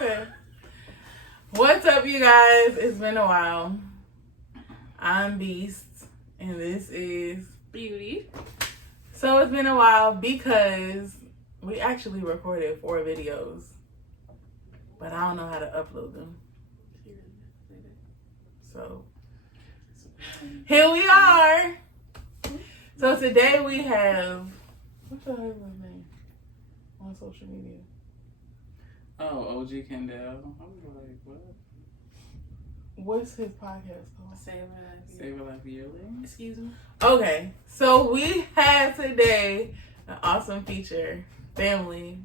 Okay. What's up, you guys? It's been a while. I'm Beast, and this is Beauty. So it's been a while because we actually recorded 4 videos, but I don't know how to upload them. So here we are. So today we have, what's your husband's name on social media? Oh, OG Kendall. I was like, what? What's his podcast called? Save a Life Yearly. Excuse me. Okay, so we have today an awesome feature, family.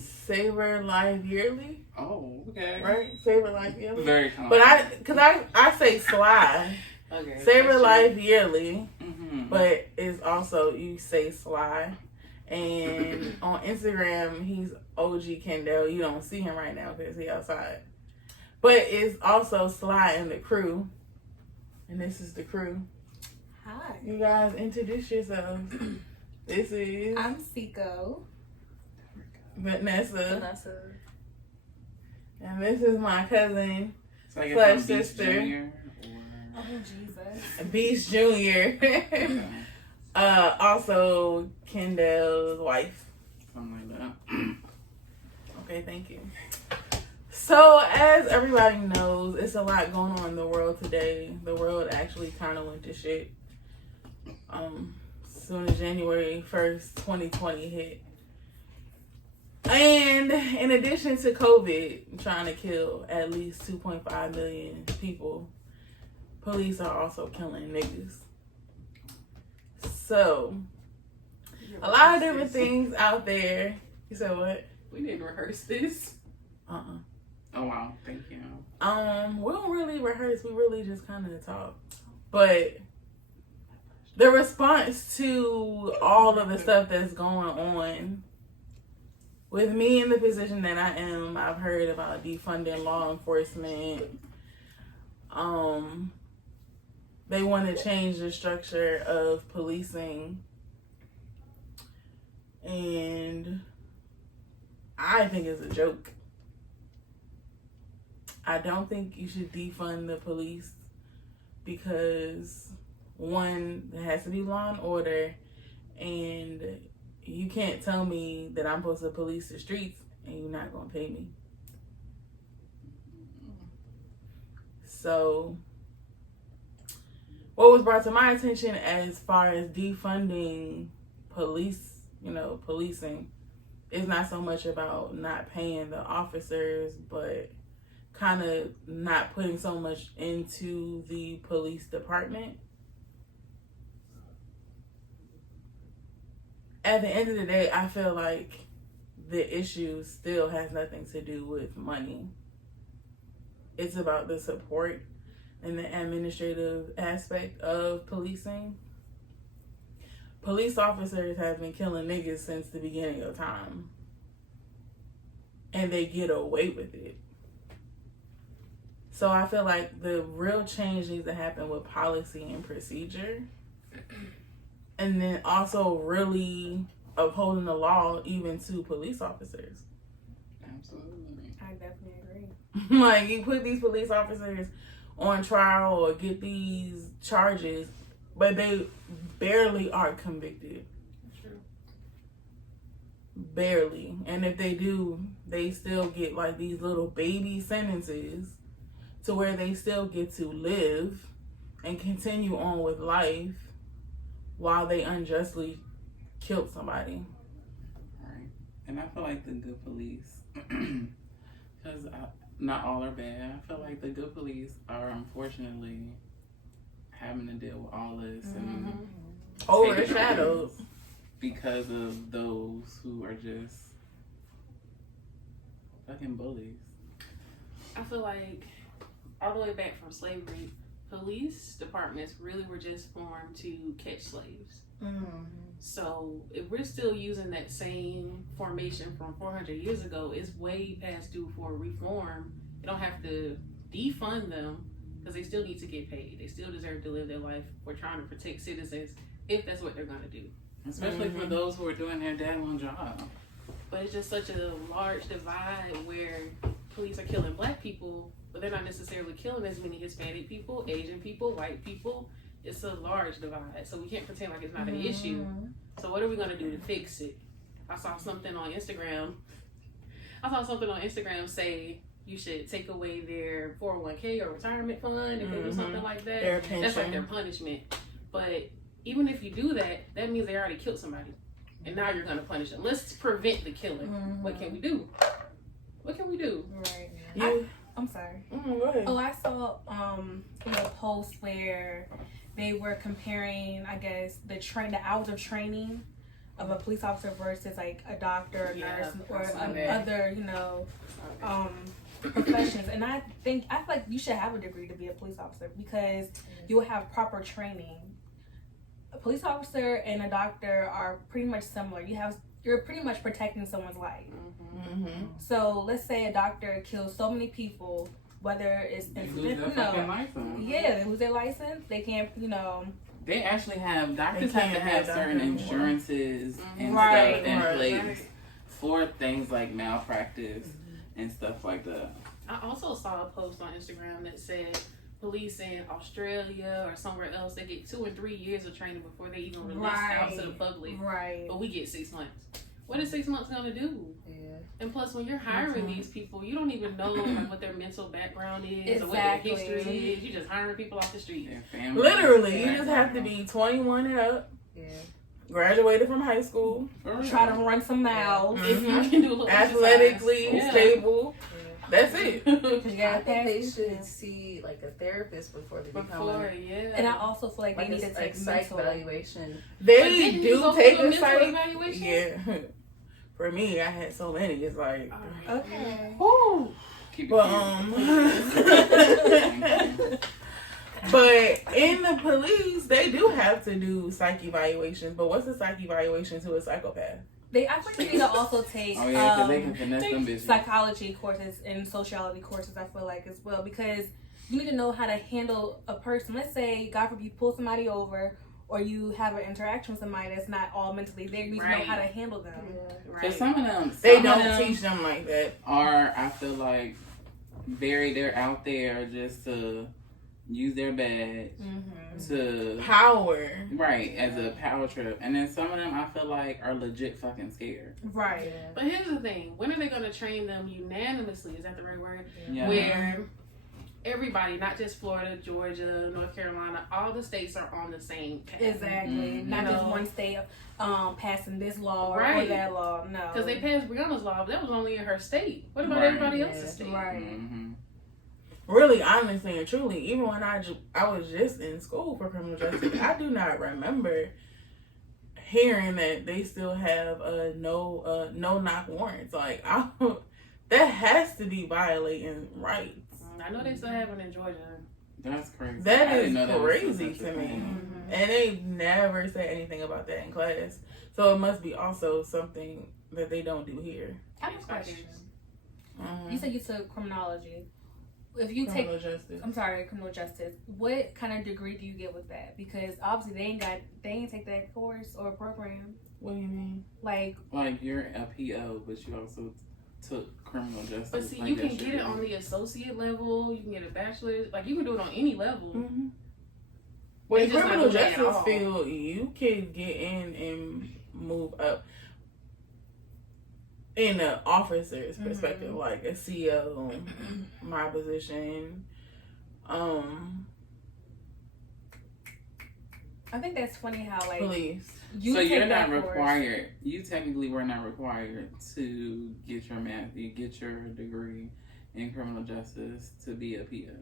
Save Life Yearly. Oh, okay. Right? Save Life Yearly. Very common. But I say S.L.Y. Okay. Save Life Yearly. Mm-hmm. But it's also, you say S.L.Y. And on Instagram, he's OG Kendall. You don't see him right now because he's outside. But it's also S.L.Y and The Crew. And this is The Crew. Hi. You guys introduce yourselves. This is I'm Seiko. Vanessa. And this is my cousin, So I Slash guess I'm Beast sister. Junior, Oh, Jesus. Beast Jr. or Also Kendall's wife. something like that. Okay, thank you. So, as everybody knows, it's a lot going on in the world today. The world actually kind of went to shit. Soon as January 1st, 2020 hit. And in addition to COVID trying to kill at least 2.5 million people, police are also killing niggas. So, a lot of different things out there. You said what? We didn't rehearse this. Oh, wow. Thank you. We don't really rehearse. We really just kind of talk. But the response to all of the stuff that's going on, with me in the position that I am, I've heard about defunding law enforcement. They want to change the structure of policing. And I think it's a joke. I don't think you should defund the police because, one, it has to be law and order, and you can't tell me that I'm supposed to police the streets and you're not going to pay me. So, what was brought to my attention as far as defunding police, policing, is not so much about not paying the officers, but kind of not putting so much into the police department. At the end of the day, I feel like the issue still has nothing to do with money. It's about the support and the administrative aspect of policing. Police officers have been killing niggas since the beginning of time. And they get away with it. So I feel like the real change needs to happen with policy and procedure. And then also really upholding the law even to police officers. Absolutely. I definitely agree. Like, you put these police officers on trial or get these charges, but they barely are convicted. True. Barely. And if they do, they still get like these little baby sentences to where they still get to live and continue on with life while they unjustly killed somebody. Right. And I feel like the good police, because not all are bad, I feel like the good police are unfortunately having to deal with all this and Overshadowed. because of those who are just fucking bullies. I feel like all the way back from slavery, police departments really were just formed to catch slaves. So if we're still using that same formation from 400 years ago, it's way past due for reform. You don't have to defund them because they still need to get paid. They still deserve to live their life. We're trying to protect citizens if that's what they're going to do. Especially for those who are doing their daggone job. but it's just such a large divide where police are killing black people, but they're not necessarily killing as many Hispanic people, Asian people, white people. It's a large divide, so we can't pretend like it's not an issue. So what are we gonna do to fix it? I saw something on Instagram say you should take away their 401k or retirement fund if they do something like that. Their pension. That's like their punishment. But even if you do that, that means they already killed somebody. And now you're going to punish them. Let's prevent the killing. What can we do? What can we do? Right. I'm sorry. Go ahead. Oh, I saw a post where they were comparing, I guess, the hours of training of a police officer versus like a doctor, a nurse, or other, professions. And I feel like you should have a degree to be a police officer because you will have proper training. A police officer and a doctor are pretty much similar. You're pretty much protecting someone's life. So let's say a doctor kills so many people, whether it's they lose their license. They can't, They actually have doctors have to have certain insurances and Right. stuff in place for things like malpractice and stuff like that. I also saw a post on Instagram that said police in Australia or somewhere else, they get 2 and 3 years of training before they even release out to the public. Right. But we get 6 months. What is 6 months gonna do? Yeah. And plus, when you're hiring these people, you don't even know like what their mental background is or what Exactly. their history is. You're just hiring people off the street. Their family. Literally, you just have to be 21 and up, Yeah. graduated from high school, Try to run some miles. If you can do a little athletically exercise. stable. That's it. You I gotta think pass they it. should see like a therapist before they become Before, And I also feel like they need to a take psych mental. evaluation. They didn't you do go take through a a mental psych. evaluation? Yeah. For me, I had so many. It's like, Okay. whoo. Keep it But cute. but in the police, they do have to do psych evaluations. But what's a psych evaluation to a psychopath? I think they need to also take Oh yeah, because they can finesse them bitches. psychology courses and sociality courses, I feel like, as well, because you need to know how to handle a person. Let's say, God forbid, you pull somebody over or you have an interaction with somebody that's not all mentally there. You need to know how to handle them. Because some of them, They don't teach them like that. are, I feel like, they're out there just to use their badge to Power. right as a power trip, and then some of them I feel like are legit fucking scared. Right. But here's the thing: when are they going to train them unanimously? Is that the right word? Yeah. Where everybody, not just Florida, Georgia, North Carolina, all the states are on the same path. Exactly. Not just one state passing this law or that law. No. Because they passed Brianna's law, but that was only in her state. What about everybody else's state? Right. Really, honestly and truly, even when I was just in school for criminal justice, I do not remember hearing that they still have no knock warrants. Like, that has to be violating rights. I know they still have it in Georgia. That's crazy. That I is didn't know that was crazy such a to me. thing. And they never said anything about that in class. So it must be also something that they don't do here. I have a question. Mm-hmm. You said you took criminology. If you Criminal justice. criminal justice, what kind of degree do you get with that? Because obviously they ain't take that course or program. What do you mean? Like you're a PO, but you also took criminal justice. But see, like you can that's get your it on degree. the associate level. You can get a bachelor's. Like, you can do it on any level. Mm-hmm. Well, in It's just criminal not doing it at justice all. field, you can get in and move up in an officer's perspective, like a CO, my position. I think that's funny how like Police. you So take you're that not course. required. You technically were not required to get your get your degree in criminal justice to be a PO.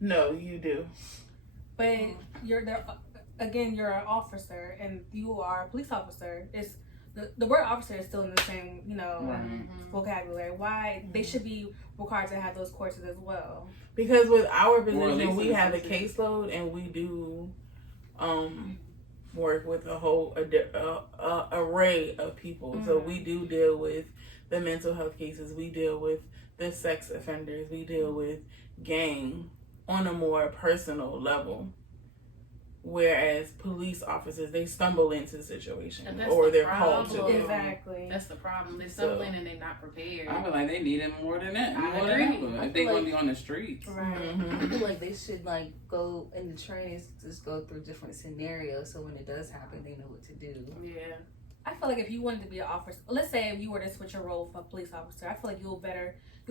No, you do. But you're there again. You're an officer, and you are a police officer. It's the word officer is still in the same vocabulary. Why they should be required to have those courses as well? Because with our Or at position, least we in have a the caseload, and we do work with a whole array of people. So we do deal with the mental health cases. We deal with the sex offenders. We deal with gang on a more personal level. Whereas police officers, they stumble into the situation And or the they're called to problem. it. Exactly. That's the problem. They're stumbling and they're not prepared. I feel like they need it more than that. I More than agree. ever. I If they feel gonna like- be on the streets. Right. I feel like they should like go in the trainings, just go through different scenarios, so when it does happen, they know what to do. Yeah. I feel like if you wanted to be an officer, let's say if you were to switch your role for a police officer, I feel like you'll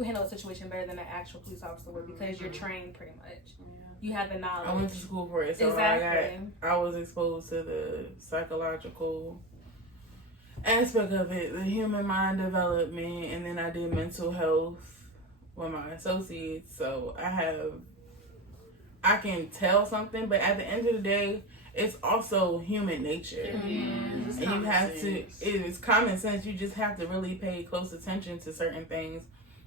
handle the situation better than an actual police officer would because you're trained pretty much. Yeah. You have the knowledge. I went to school for it, so Exactly. I was exposed to the psychological aspect of it, the human mind development, and then I did mental health with my associates. So I can tell something, but at the end of the day, it's also human nature. It's And you common have sense. to, it's common sense. You just have to really pay close attention to certain things.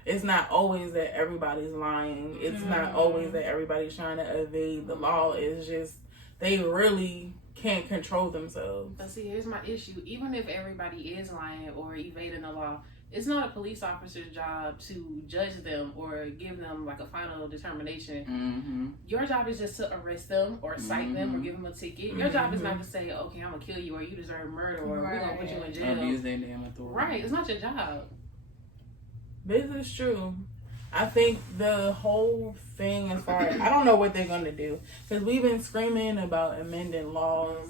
It's not always that everybody's lying. It's not always that everybody's trying to evade the law. It's just, they really can't control themselves. But see, here's my issue. Even if everybody is lying or evading the law, it's not a police officer's job to judge them or give them like a final determination. Mm-hmm. Your job is just to arrest them or cite them or give them a ticket. Your job is not to say, okay, I'm gonna kill you or you deserve murder or we're gonna put you in jail. Abuse their damn authority. Right, it's not your job. This is true. I think the whole thing as far as, I don't know what they're going to do. Because we've been screaming about amending laws.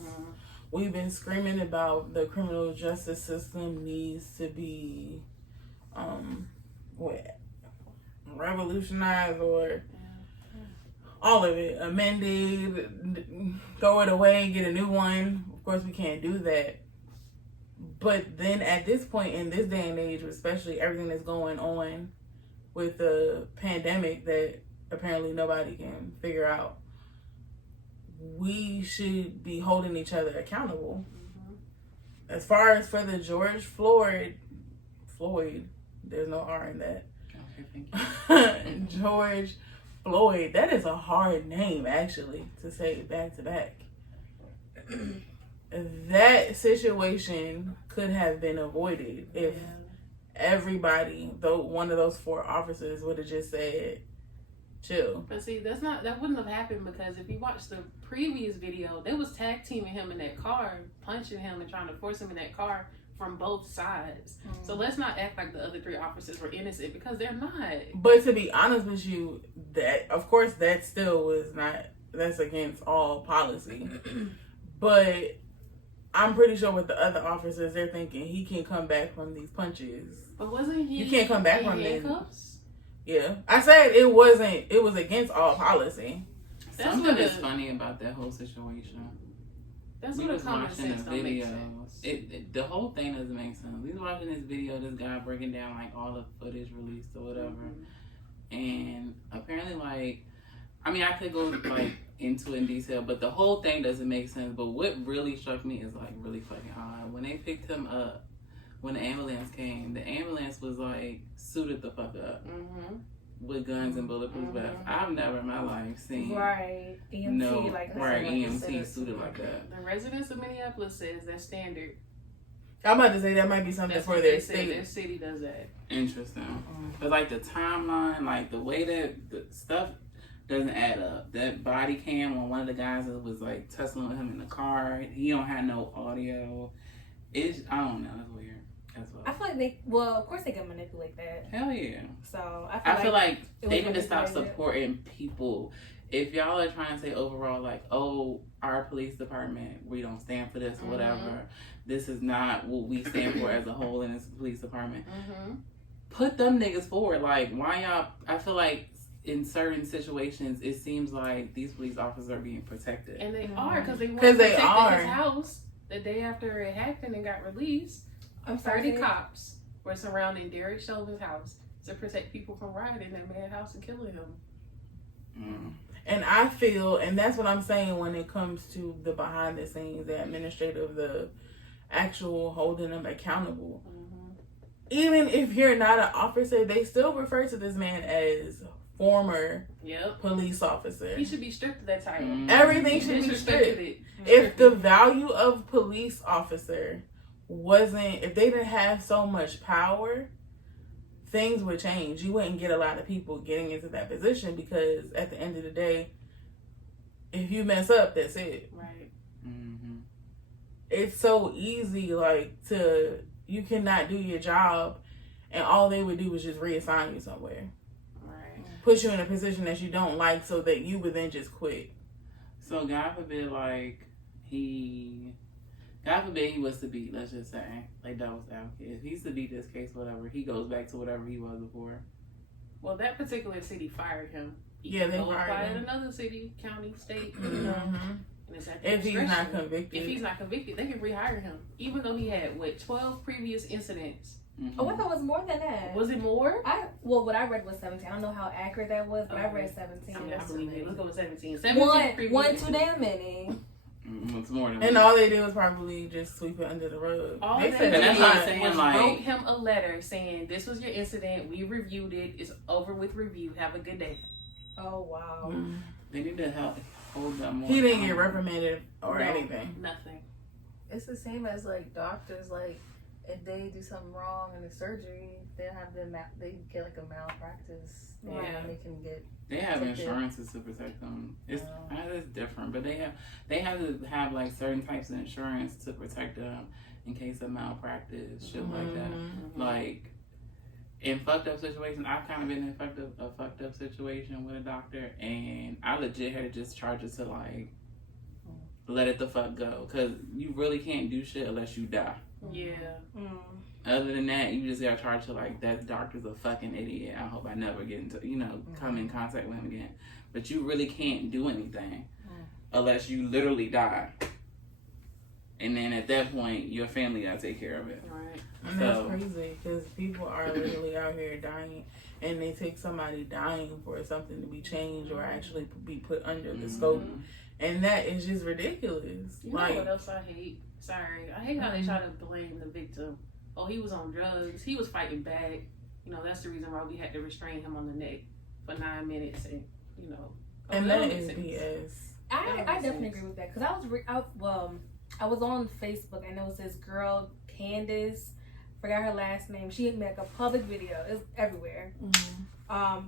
We've been screaming about the criminal justice system needs to be revolutionized or all of it. Amended, throw it away and get a new one. Of course, we can't do that. But then at this point in this day and age, especially everything that's going on with the pandemic that apparently nobody can figure out, we should be holding each other accountable. As far as for the George Floyd, there's no R in that. Okay, thank you. George Floyd, that is a hard name actually to say back to back. That situation could have been avoided if everybody, though one of those 4 officers would have just said, chill. But see, that wouldn't have happened because if you watch the previous video, they was tag teaming him in that car, punching him and trying to force him in that car from both sides. So let's not act like the other 3 officers were innocent because they're not. But to be honest with you, that of course that still was not, that's against all policy. But I'm pretty sure with the other officers, they're thinking he can come back from these punches. But wasn't he? You can't come back in from them. handcuffs? Yeah, I said it was against all policy. That's Something what is the- funny about that whole situation. That's We what was a common watching sense the don't make video. sense. The whole thing doesn't make sense. We was watching this video, this guy breaking down like all the footage released or whatever, and apparently like, I mean I could go like into it in detail, but the whole thing doesn't make sense. But what really struck me is like really fucking odd. When they picked him up, when the ambulance came, the ambulance was like suited the fuck up with guns and bulletproof vests. I've never in my life seen Right. EMT no like that. right Like EMT that. suited like that. The residents of Minneapolis says that's standard. I'm about to say that might be something That's for what their they say. Their state. city does that. Interesting. But like the timeline, like the way that the stuff doesn't add up. That body cam on one of the guys that was like tussling with him in the car, he don't have no audio. I don't know, it's weird. That's what. I feel like of course they can manipulate that. Hell yeah. So I feel like it they was need to stop manipulated. supporting people. If y'all are trying to say overall, like, oh, our police department, we don't stand for this or whatever. This is not what we stand for as a whole in this police department. Put them niggas forward. Like, why y'all? I feel like in certain situations, it seems like these police officers are being protected. And they are because they want 'Cause to they protect are. his house the day after it happened and got released. I'm 30 sorry. cops were surrounding Derek Chauvin's house to protect people from rioting that man's house and killing him. And I feel, and that's what I'm saying when it comes to the behind the scenes, the administrative, the actual holding them accountable. Even if you're not an officer, they still refer to this man as former police officer. He should be stripped of that title. Everything should be stripped. If the value of police officer wasn't, if they didn't have so much power, things would change. You wouldn't get a lot of people getting into that position because at the end of the day, if you mess up, that's it. Right. it's so easy, like, you cannot do your job, and all they would do is just reassign you somewhere. Right. Put you in a position that you don't like so that you would then just quit. So God forbid, like, God forbid he was to beat, let's just say, like devil's advocate. If he's to beat this case, whatever, he goes back to whatever he was before. Well, that particular city fired him. He Yeah, they can go fired apply him. at another city, county, state, Mm-hmm. and it's at their If he's not discretion. convicted. If he's not convicted, they can rehire him, even though he had 12 previous incidents. Mm-hmm. Oh, I thought it was more than that. Was it more? What I read was 17. I don't know how accurate that was, but I read 17. I mean, I believe it. Let's go with 17. 17 One too damn many. It's more than And all they did was probably just sweep it under the rug. All They they said And that's what I'm did saying, was like- wrote him a letter saying, "This was your incident. We reviewed it. It's over with review. Have a good day." Oh wow. They need to help hold them more. He didn't get reprimanded or No. anything. Nothing. It's the same as like doctors. Like if they do something wrong in the surgery, they have they get like a malpractice. Yeah. And they can get. They have protected. insurances to protect them. It's different, but they have to have like certain types of insurance to protect them in case of malpractice, shit like that. Mm-hmm. Like in fucked up situations, I've kind of been in a fucked up situation with a doctor, and I legit had to just charge it to like let it the fuck go, because you really can't do shit unless you die. Yeah. Other than that, you just got charged to like, that doctor's a fucking idiot. I hope I never get into, come in contact with him again. But you really can't do anything unless you literally die. And then at that point, your family gotta take care of it. Right. And that's crazy because people are literally out here dying, and they take somebody dying for something to be changed or actually be put under the scope, and that is just ridiculous. You know what else I hate? Sorry, I hate how they try to blame the victim. Oh, he was on drugs. He was fighting back. That's the reason why we had to restrain him on the neck for 9 minutes, and and that that makes is sense. BS. I definitely agree with that because I was on Facebook and there was this girl Candace, forgot her last name. She had made like a public video. It's everywhere.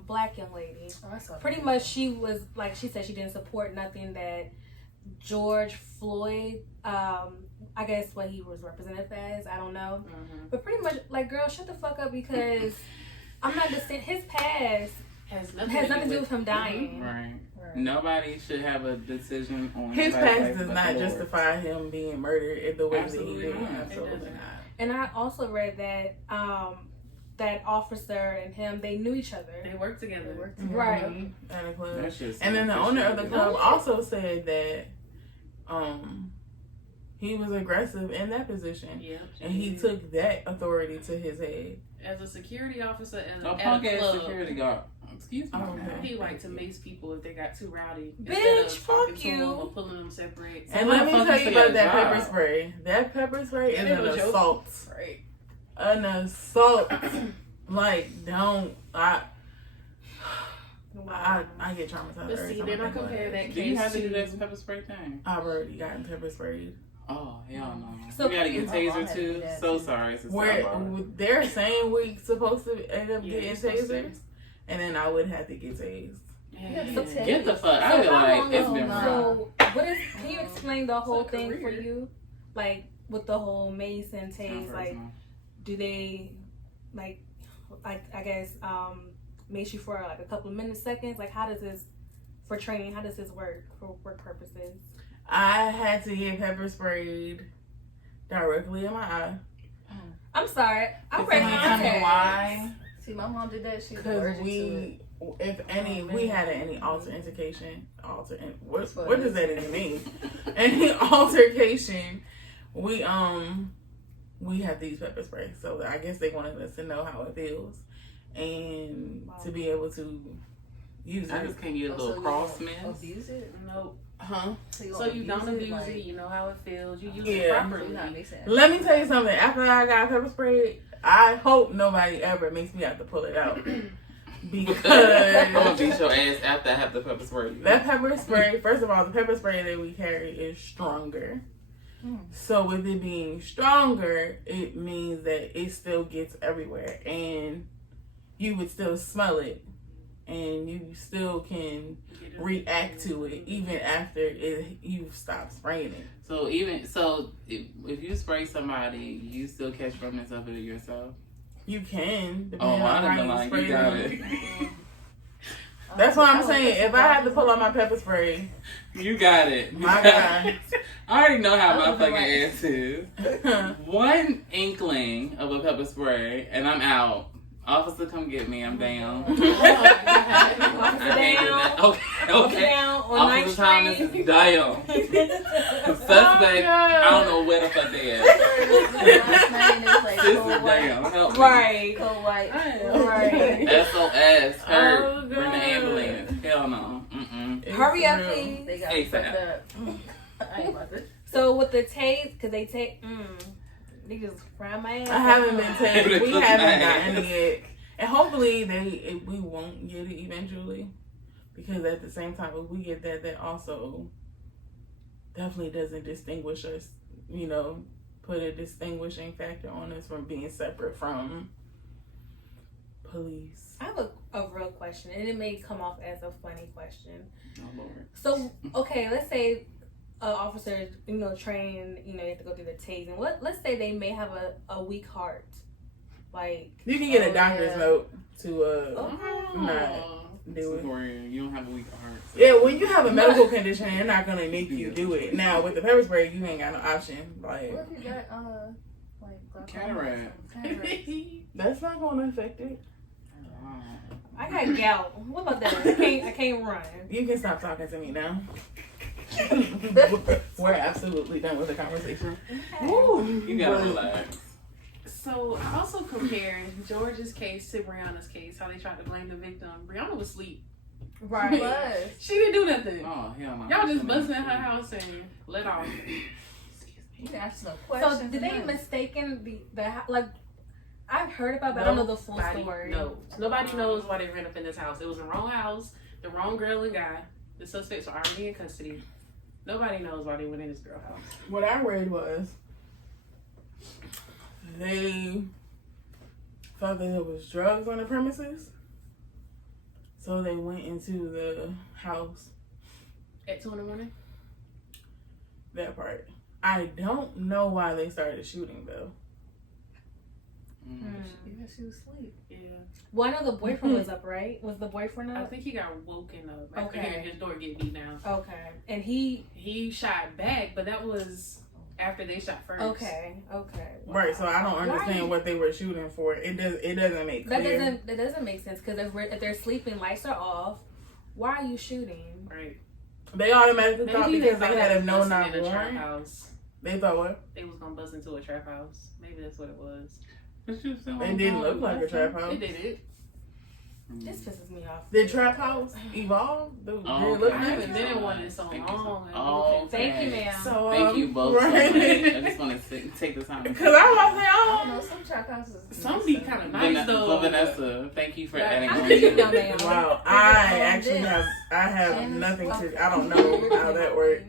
Black young lady. Oh, I saw Pretty that. much she was like, she said she didn't support nothing that George Floyd, I guess what he was represented as, I don't know. But pretty much like, girl, shut the fuck up because I'm not his past Has has nothing to do with him dying. Right. Nobody should have a decision on His nobody's past life does but not the Lord. justify him being murdered in the way Absolutely that he did. not. Absolutely It doesn't. not. And I also read that that officer and him, they knew each other. They work together. They work together. Right. At a club. That shit's And then the so owner of the fishy. club also said that he was aggressive in that position. Yeah. And he took that authority to his head. As a security officer A at punk a ass club, security guard. Excuse me. Oh, okay. he liked to mace people if they got too rowdy. Bitch, Instead of talking fuck to you. them or pulling them separate. And let me tell you about that job. pepper spray. That pepper spray That is ain't an no joke. assault. Right. An assault. Like, don't. I get traumatized But every see, time then I think about compare it. that Do you case have to do to that pepper spray thing? I've already gotten pepper sprayed. Oh, hell no. So- You gotta get My mom taser had to do too. that, So too. sorry. It's a Where sidebar. they're saying we supposed to end up Yeah, getting you're supposed to. tasers, and then I would have to get tased. Man. So Get the fuck. I So feel how like long it's is been wrong. so what is can you explain the whole It's a thing for career. you? Like with the whole mace and tase, like Personal. do they like I guess mace you for like a couple of minutes, seconds? Like how does this for training, how does this work for work purposes? I had to get pepper sprayed directly in my eye I'm sorry. I'm Can ready you to tell me test. why? See, my mom did that. She was Because allergic to it. if any, we had any altercation. What That's what what it does is. that even mean? Any altercation, we have these pepper spray. So I guess they wanted us to know how it feels and to be able to use I it. just can't get a Oh, so little you cross don't mess. Abuse it? No. Huh? So you don't abuse like, it. You know how it feels. You use Yeah. it so properly. you're not mixing it. Let me tell you something. After I got pepper sprayed, I hope nobody ever makes me have to pull it out. I'm gonna Because beat your ass after I have the pepper spray. that pepper spray, first of all, the pepper spray that we carry is stronger. So with it being stronger, it means that it still gets everywhere and you would still smell it and you still can react to it even after you've stopped spraying it. So if you spray somebody, you still catch remnants of it yourself? You can, depending Oh, on I how didn't you know spray you got it. it. That's what I'm saying. If I had to pull out my pepper spray, You got it. my God. I already know how my I would've fucking been ass is. One inkling of a pepper spray, and I'm out. Officer, come get me. I'm down. Officer I can't do that. down. Okay. Officer down on Ninth Officer Thomas Street. is down. Suspect, I don't know where the fuck they at. Last name is like Sis Cole is White. down. Help me. Right. Cole White. Right. SOS. Hurt. Oh, Bring the God. ambulance. Hell no. Mm-mm. It's Hurry up, real. please. They got ASAP. fucked up. I ain't about to. So with the tase, because they take, they just fry my ass. I haven't been Able to tested. We cook haven't my gotten ass. it yet. And hopefully we won't get it eventually. Because at the same time, if we get that also definitely doesn't distinguish us, put a distinguishing factor on us from being separate from police. I have a real question, and it may come off as a funny question. Oh, Lord. So, okay, let's say officers, train, you have to go through the tasing. Let's say they may have a weak heart. Like, You can get a Oh, doctor's yeah. note to Oh. not do it. Victoria, you don't have a weak heart. So. Yeah, when you have a medical condition, they're not gonna make you do it. Now with the pepper spray, you ain't got no option. Like What if you got like glaucoma or Cataract. something? Cataract. that's not gonna affect it. Wow. I got gout. What about that? I can't run. You can stop talking to me now. We're absolutely done with the conversation. Woo, you gotta relax. So I also compared George's case to Brianna's case, how they tried to blame the victim. Brianna was asleep. Right. But She didn't do nothing. Oh, hell no. Y'all just busting in her house and let off. you can ask no questions. So did they and mistaken like? I've heard about, but I don't know the full story. No, nobody knows why they ran up in this house. It was the wrong house, the wrong girl and guy. The suspects are already in custody. Nobody knows why they went in this girl's house. What I read was they thought that there was drugs on the premises, so they went into the house. At 2 a.m. That part. I don't know why they started shooting though. Yeah, she was asleep. Yeah. Well, I know the boyfriend was up, right? Was the boyfriend I up? think he got woken up after Okay. hearing his door get beat down. Okay. And he shot back, but that was after they shot first. okay. Right, so I don't Why? understand what they were shooting for. It doesn't make clear. That doesn't make sense because if they're sleeping, lights are off. Why are you shooting? Right. They automatically thought Maybe because they they thought had they a was no busting knock in a trap warrant. house. They thought what? They was gonna bust into a trap house. Maybe that's what it was. It didn't look like a trap house. It did it. This pisses me off. Did trap house evolve? Did it Oh, look I like haven't a been trap in one in so Thank you, long. sir. Oh, Thank you, ma'am. So, Thank you both so much. I right. just want to take the time. Because I was about to say, I don't oh. know. Some trap houses. Some be kind of nice though. Vanessa, thank you for Right. adding How on do you to know, it. ma'am? Wow, I actually have nothing to. I don't know how that works.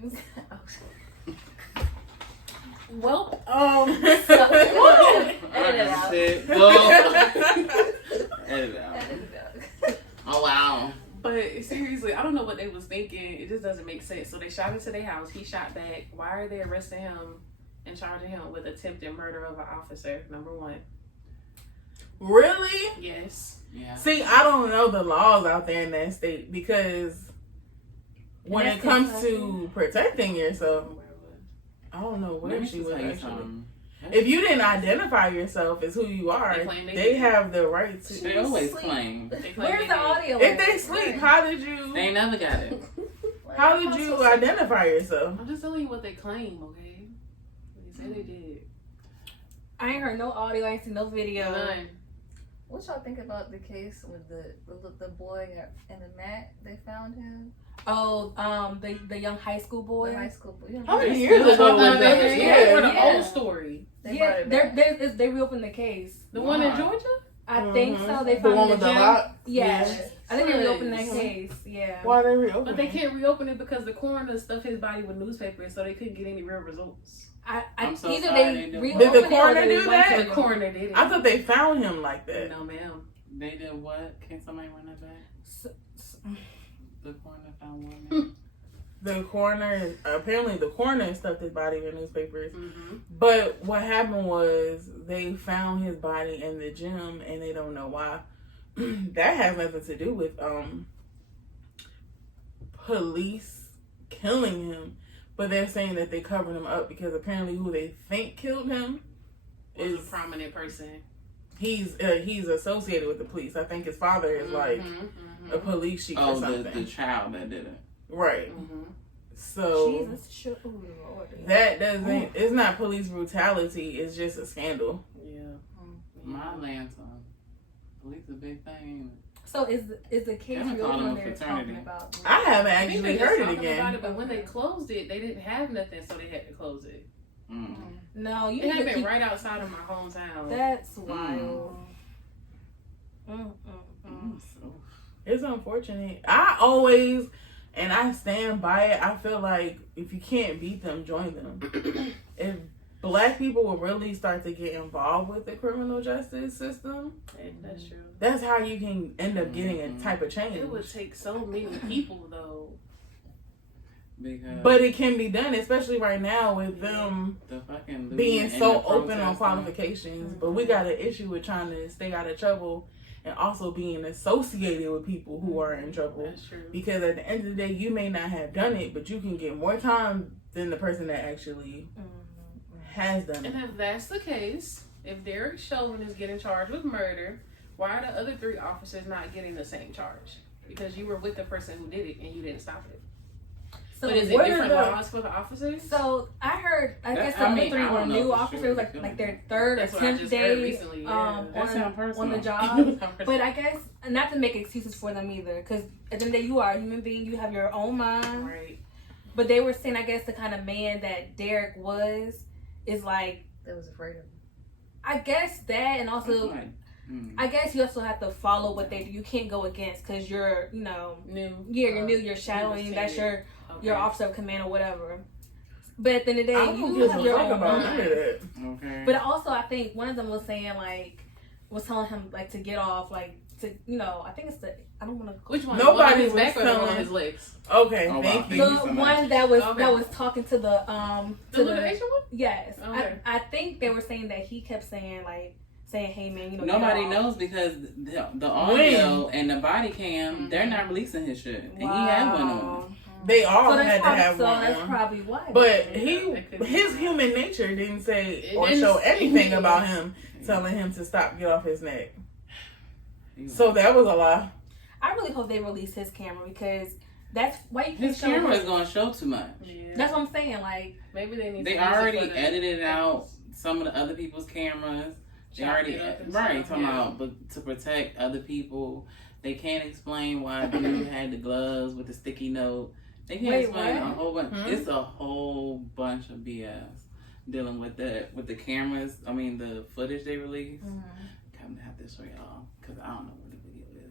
Well, Edit it out. Shit. Whoa. Edit it out. Edit it out. Oh wow. but seriously, I don't know what they was thinking. It just doesn't make sense. So they shot into their house. He shot back. Why are they arresting him and charging him with attempted murder of an officer? Number one. Really? Yes. Yeah. See, I don't know the laws out there in that state because when it comes to protecting yourself, I don't know Let where me she just was tell you actually. something. If you didn't identify yourself as who you are, They claim they they did. have the right to. They always Sleep. claim. They claim Where's they the did. audio? If they sleep, how did you? They never got it. Like, How did I'm you supposed to- identify yourself? I'm just telling you what they claim, okay? They say they did. I ain't heard no audio. I ain't seen no video. None. What y'all think about the case with the boy in the mat? They found him. Oh, the young high school boy. The high school boy. How many They years still ago talking was about that? it. Yeah, for the Yeah. old story. They Yeah, brought it back. they reopened the case. The one in Why? Georgia? I think so. They The found one the with the gym. lock. Yes. I think they reopened that Yes. case. Yeah. Why they reopen? But they can't reopen it because the coroner stuffed his body with newspaper, so they couldn't get any real results. I'm so either sorry they they did reopened that. Did the it or coroner they do went that? to The coroner did it. I thought they found him like that. No, ma'am. They did what? Can somebody run that back? The coroner found one. Apparently the coroner stuffed his body in newspapers. Mm-hmm. But what happened was they found his body in the gym and they don't know why. That has nothing to do with police killing him. But they're saying that they covered him up because apparently who they think killed him is a prominent person. He's associated with the police. I think his father is like a police chief or something. The child that did it. Right. Mm-hmm. So Jesus, that doesn't. It's not police brutality. It's just a scandal. Yeah. My Atlanta, police a big thing. So is the case real they're talking about? I haven't actually heard it again. About it, but when they closed it, they didn't have nothing, so they had to close it. Mm. No, it had been right outside of my hometown. That's wild. It's unfortunate. I always, and I stand by it, I feel like if you can't beat them, join them. If Black people will really start to get involved with the criminal justice system, that's true. That's how you can end up getting a type of change. It would take so many people, though. But it can be done, especially right now with them being so open on qualifications. Mm-hmm. But we got an issue with trying to stay out of trouble and also being associated with people who are in trouble. That's true. Because at the end of the day, you may not have done it, but you can get more time than the person that actually has done it. And if that's the case, if Derek Chauvin is getting charged with murder, why are the other 3 officers not getting the same charge? Because you were with the person who did it and you didn't stop it. So but is it different laws for the officers? So I heard, I guess the other 3 were new officers, like their 3rd or 10th day on the job. But I guess, not to make excuses for them either, because at the end of the day, you are a human being, you have your own mind. Right. But they were saying, I guess, the kind of man that Derek was, is like... They was afraid of him. I guess that, and also... I guess you also have to follow what they do. You can't go against because you're, new. Yeah, you're new. You're shadowing. That's your officer of command or whatever. But at the end of the day, you have your own mind. Okay. But also, I think one of them was saying was telling him to get off, I think it's I don't want to. Which one? Nobody was back telling on his legs. Okay, thank you. The one that was talking to the the litigation one. Yes, okay. I think they were saying that he kept saying saying, hey man, nobody knows because the audio and the body cam, they're not releasing his shit. And he had one on. They all had to have one on. That's probably why. But his human nature didn't say or show anything about him telling him to stop, get off his neck. So that was a lie. I really hope they release his camera because that's why you can't his camera is going to show too much. Yeah. That's what I'm saying. Maybe they need. They already edited out some of the other people's cameras. They already talking about, but to protect other people, they can't explain why the dude had the gloves with the sticky note. They can't explain a whole bunch. It's a whole bunch of BS dealing with the cameras. I mean, the footage they released. Kind of have to show y'all because I don't know what the video is.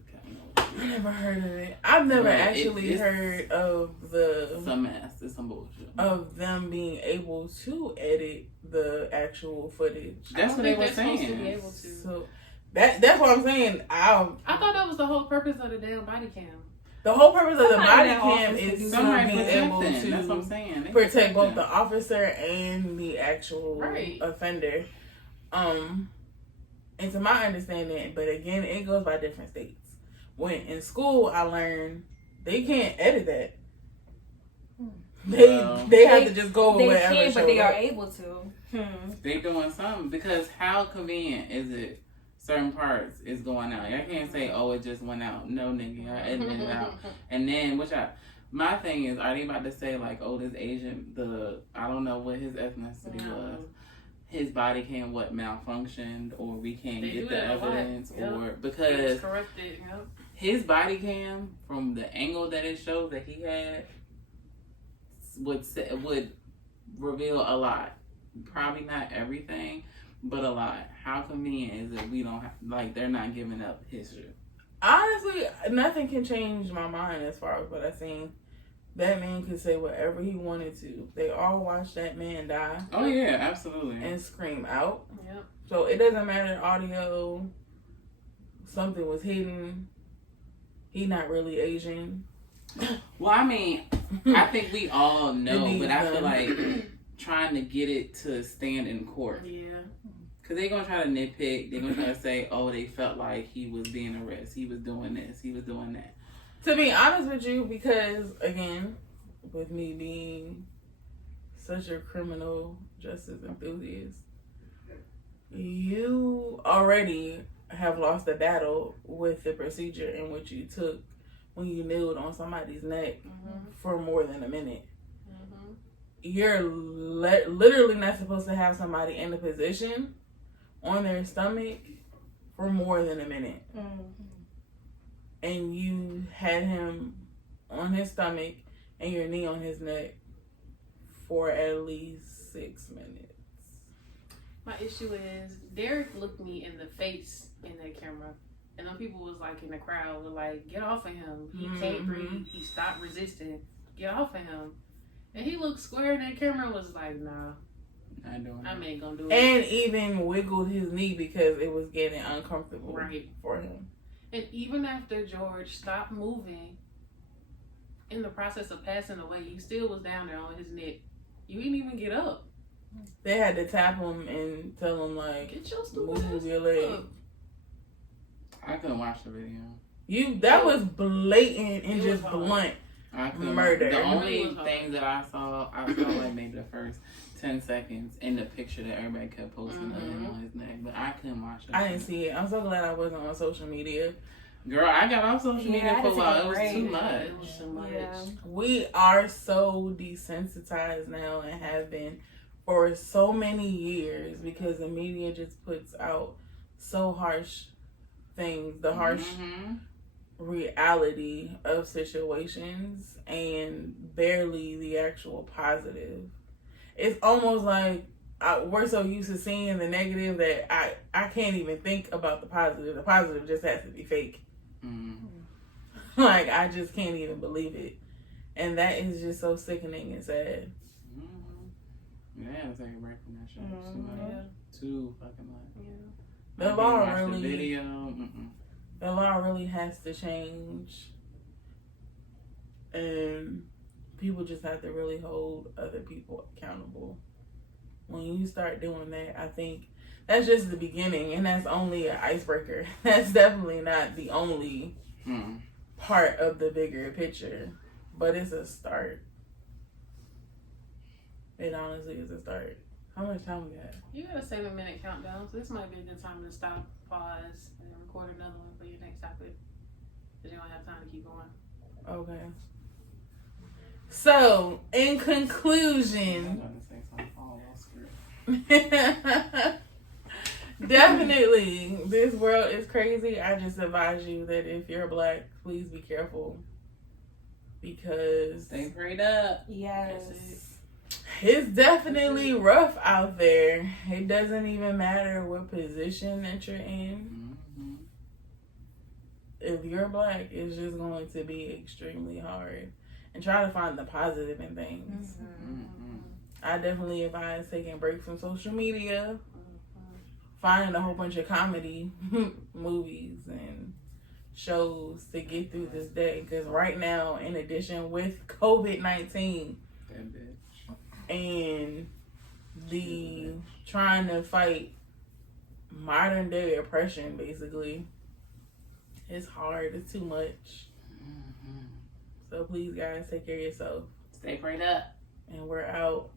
I never heard of it. I've never actually heard of It's a mess. It's some bullshit. Of them being able to edit the actual footage. That's what they were saying. To be able to. So that's what I'm saying. I thought that was the whole purpose of the damn body cam. The whole purpose of the body cam is to be able to that's what I'm saying. protect both the officer and the actual offender. And to my understanding, but again, it goes by different states. When in school, I learned they can't edit that. They have to just go with whatever. They can, but they are able to. They doing something because how convenient is it? Certain parts is going out. I can't say, oh, it just went out. No, nigga, I edited it out. And then, my thing is, are they about to say oh, this Asian, I don't know what his ethnicity was. His body can malfunctioned, or we can't get the evidence, or because corrupted. His body cam from the angle that it shows that he had would reveal a lot. Probably not everything, but a lot. How convenient is it we don't have, they're not giving up history? Honestly, nothing can change my mind as far as what I've seen. That man could say whatever he wanted to. They all watched that man die. Oh yeah, absolutely. And scream out. Yep. So it doesn't matter audio. Something was hidden. he not really Asian. Well, I mean, I think we all know, but I feel them. like trying to get it to stand in court. Yeah. Because they're going to try to nitpick. They're going to try to say, oh, they felt like he was being arrested. He was doing this. He was doing that. To be honest with you, because, again, with me being such a criminal justice enthusiast, you already have lost a battle with the procedure in which you took when you kneeled on somebody's neck for more than a minute. You're literally not supposed to have somebody in the position on their stomach for more than a minute. And you had him on his stomach and your knee on his neck for at least 6 minutes. My issue is Derek looked me in the face in that camera, and then people was like in the crowd were like, "Get off of him! He can't breathe. He stopped resisting. Get off of him!" And he looked square in that camera and was like, "Nah, I ain't gonna do it." And even wiggled his knee because it was getting uncomfortable for him. And even after George stopped moving, in the process of passing away, you still was down there on his neck. You didn't even get up. They had to tap him and tell him, like, Get your stupid move ass your leg. up. I couldn't watch the video. That was blatant and It was just hard. blunt. I couldn't. Murder. The It only was hard. thing that I saw like maybe the first 10 seconds in the picture that everybody kept posting of him on his neck, but I couldn't watch it. I didn't see it. I'm so glad I wasn't on social media. Girl, I got off social media I had for to a while. take It a was break. too much. It was so much. Yeah. We are so desensitized now and have been for so many years because the media just puts out so harsh things, the harsh reality of situations and barely the actual positive. It's almost like we're so used to seeing the negative that I can't even think about the positive. The positive just has to be fake. Like, I just can't even believe it. And that is just so sickening and sad. Yeah, I had to take a break from that shit. Too fucking much. The I law didn't watch really, the video. the law really has to change, and people just have to really hold other people accountable. When you start doing that, I think that's just the beginning, and that's only an icebreaker. That's definitely not the only part of the bigger picture, but it's a start. It honestly is a start. How much time we got? You got a 7-minute countdown, so this might be a good time to stop, pause, and then record another one for your next topic. Because you don't have time to keep going. Okay. So, in I'm conclusion, trying to say something all off script. definitely, this world is crazy. I just advise you that if you're black, please be careful. Because Stay prayed up. Yes. it's definitely rough out there. It doesn't even matter what position that you're in. If you're black, it's just going to be extremely hard. And try to find the positive in things. I definitely advise taking a break from social media, finding a whole bunch of comedy movies and shows to get through this day. Because right now, in addition with COVID-19 That bitch. and the trying to fight modern day oppression, basically, it's hard. It's too much. So please, guys, take care of yourself. Stay prayed up. And we're out.